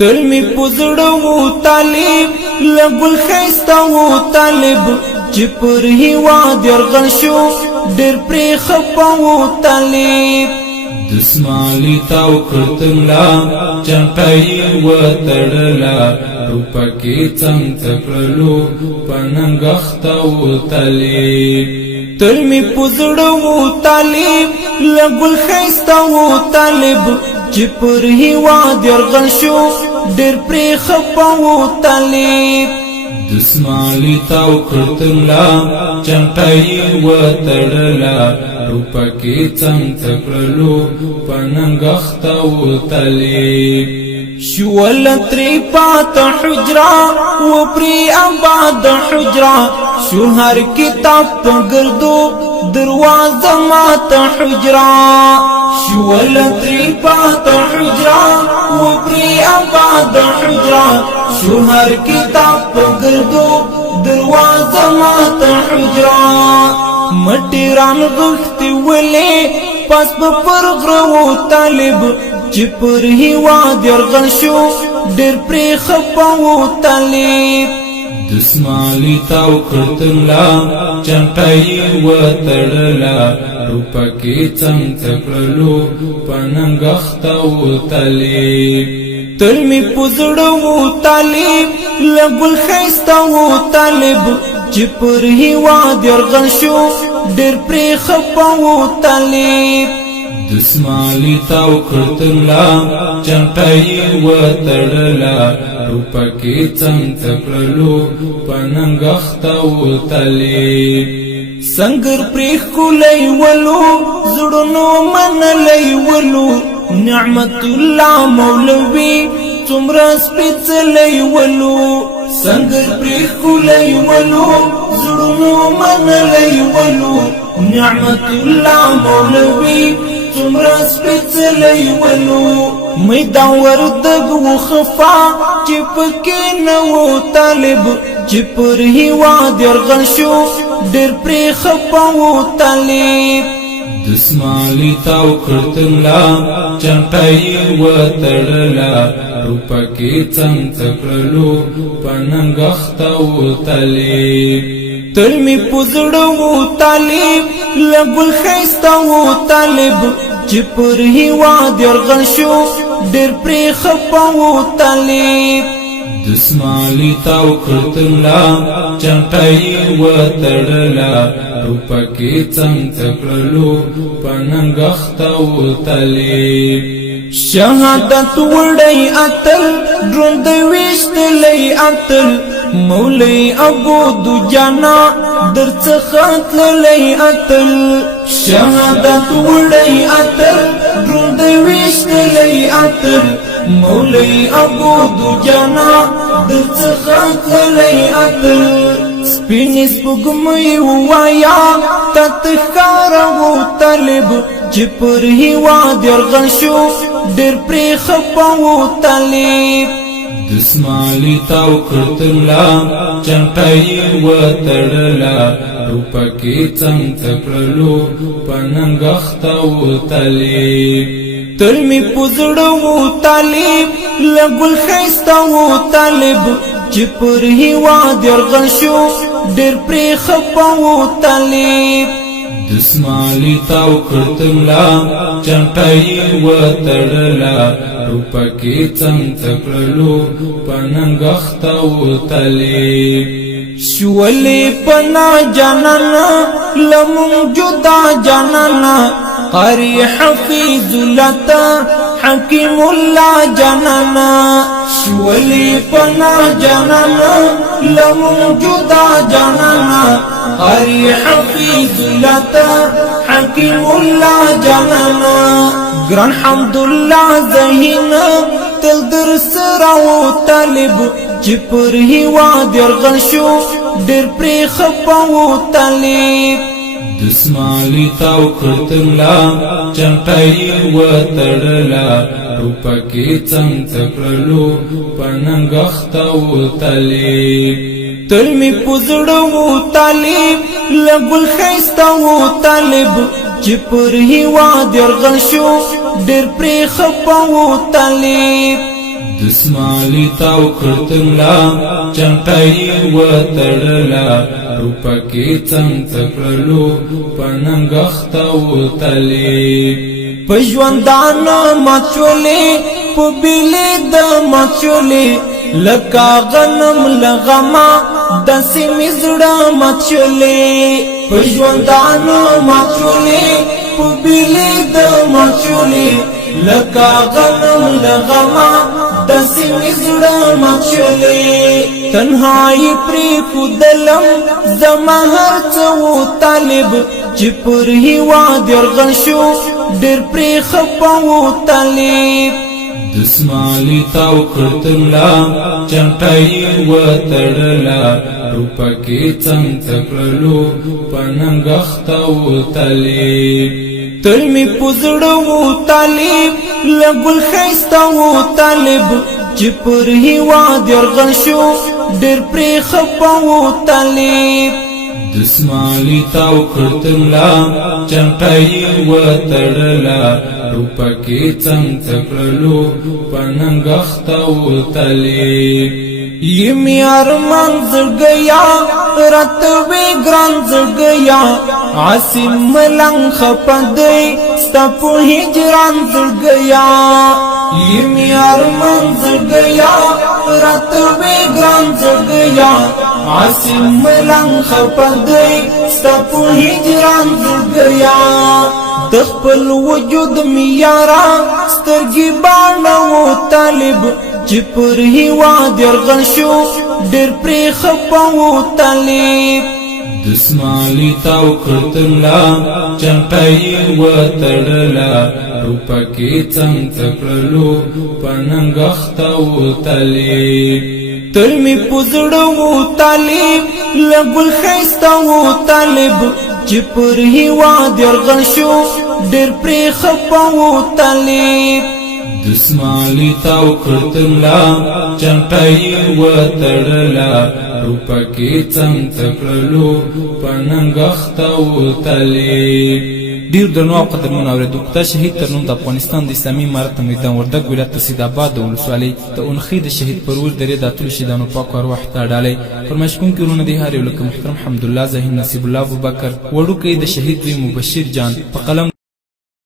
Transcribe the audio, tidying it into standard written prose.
تل می پزړو طالب لګل خيستا و طالب چې پر هوا درغل شو ډېر پرې خپاو طالب دسمالی تاو کرتملا چنټای و تړلا روپکی څنګ تکړلو پننګختا و طالب تل می پزړو طالب لګل خيستا و طالب چې پر هوا درغل شو ډېر پرې خپاو طالب دسمالی تاو کرتملا چنټای و تړلا روپکی څنګ تکړلو پننګختا و طالب شول تری پات حجرا و پری آباد حجرا شو هر کتاب پگردو دروازه مات حجرا شول تری پات حجرا و پری آباد حجرا شو هر کتاب پگردو دروازه مات حجرا مټیران غختی ولی پس پر غرو طالب چې پر هوا درغل شو ډېر پرې خپاو طالب دسمالی تاو کرتملا چنټای و تړلا روپکی څنګ تکړلو پننګختا و طالب تل می پزړو طالب لګل خيستا و طالب چې پر هوا درغل شو ډېر پرې خپاو طالب دسمالی تاو کرتملا چنټای و تړلا روپکی څنګ تکړلو پننګختا و طالب سنگر پرې کولای ولو زړونو منلای ولو نعمت الله مولوی څومره سپېڅلی ولو سنگر پرې کولای ولو زړونو منلای ولو نعمت الله مولوی څومره سپېڅلی ولو میدا وردګ و خفا چې پکې نه و طالب چې پر هوا درغل شو ډېر پرې خپاو طالب دسمالی تاو کرتملا چنټای و تړلا روپکی څنګ تکړلو پننګختا و طالب تل می پزړو طالب لګل خيستا و طالب چې پر هوا درغل شو ډېر پرې خپاو طالب دسمالی تاو کرتملا چنټای و تړلا روپکی څنګ تکړلو پننګختا و طالب شهادت وړي اتل دروند وشتلې اتل مولوی ابو دجانا درڅخه تللې اتل شهادت وړي اتل دروند وشتلې اتل مولوی ابو دجانا درڅخه تللې اتل سپینې سپوږمۍ وایا تتخارو طالب چې پر هوا درغل شو ډېر پرې خپاو طالب دسمالی تاو کرتملا چنټای و تړلا روپکی څنګ تکړلو پننګختا و طالب تل می پزړو طالب لګل خيستا و طالب چې پر هوا درغل شو ډېر پرې خپاو طالب دسمالی تاو کرتملا چنټای و تړلا روپکی څنګ تکړلو پننګختا و طالب شولې پنا جانانا لمون جدا جانانا قاری حفیظ لتا حکیم الله جانانا شولې پنا جانانا لمون جدا جانانا قاری حفیظ لتا حکیم الله جانانا ګران حمدالله زهینا تل در سراو طالب چې پر هوا درغل شو ډېر پرې خپاو طالب دسمالی تاو کرتملا چنټای و تړلا روپکی څنګ تکړلو پننګختا و طالب تل می پزړو طالب لګل خيستا و طالب چې پر هوا درغل شو ډېر پرې خپاو طالب دسمالی تاو کرتملا چنٹائی و تڑلا روپکی چنگ تکرلو پننگختا و تلیب پژوندان مچولی پبیلی د مچولی لکا غنم لغما دسی مزڑا مچولی پژوندان مچولی پبیلی د مچولی لکا غنم لغما دسی مزڑا مچولی تنہائی پری خودلم زما هر چو طالب چپر هوا درغن شو ډیر پری خپاو طالب دسمالی تاو کرتملا چنٹائی و تڑلا روپکی چنگ تکرلو پننگختا و تلیب تلمی پزڑو طالب لگل خیستاو طالب چپر هوا درغن شو ډیر پری خپاو طالب دسمالی تاو کرتملا چنٹائی و تڑلا روپکی چنگ تکرلو پننگختا و تلیب یہ میار منظر گیا رتوی گرانزر گیا عاصم ملنگ خپدی ستپو ہجرانزر گیا یہ میار منظر گیا رتوی گرانزر گیا عاصم ملنگ خپدی ستپو ہجرانزر گیا دخپل وجود میارا سترگی بانو طالب چپر هوا درغن شو ډیر پری خپاو طالب دسمالی تاو کرتملا چنٹائی و تڑلا روپکی چنگ تکرلو پننگختا و تلیب تلمی پزڑو طالب لگل خیستاو طالب چپر هوا درغن شو ډیر پری خپاو طالب دسمالی تاو کرتملا چنٹائی و تڑلا روپکی چنگ تکرلو پننگختا و تلیب ډیر درنو او قدرمن اوریدونکو ته شهید ترنم د افغانستان د اسلامي امارت میدان وردګ ولایت سید آباد د ولسوالۍ د اونخې د شهید پروز درې د اتلو شهیدانو پاک ارواح ته ډالۍ فرمایش کوونکي ورونه دي هر یو لکه محترم حمدالله ذهین نصیب الله ابوبکر وړوکی د شهید زوی مبشر جان په قلم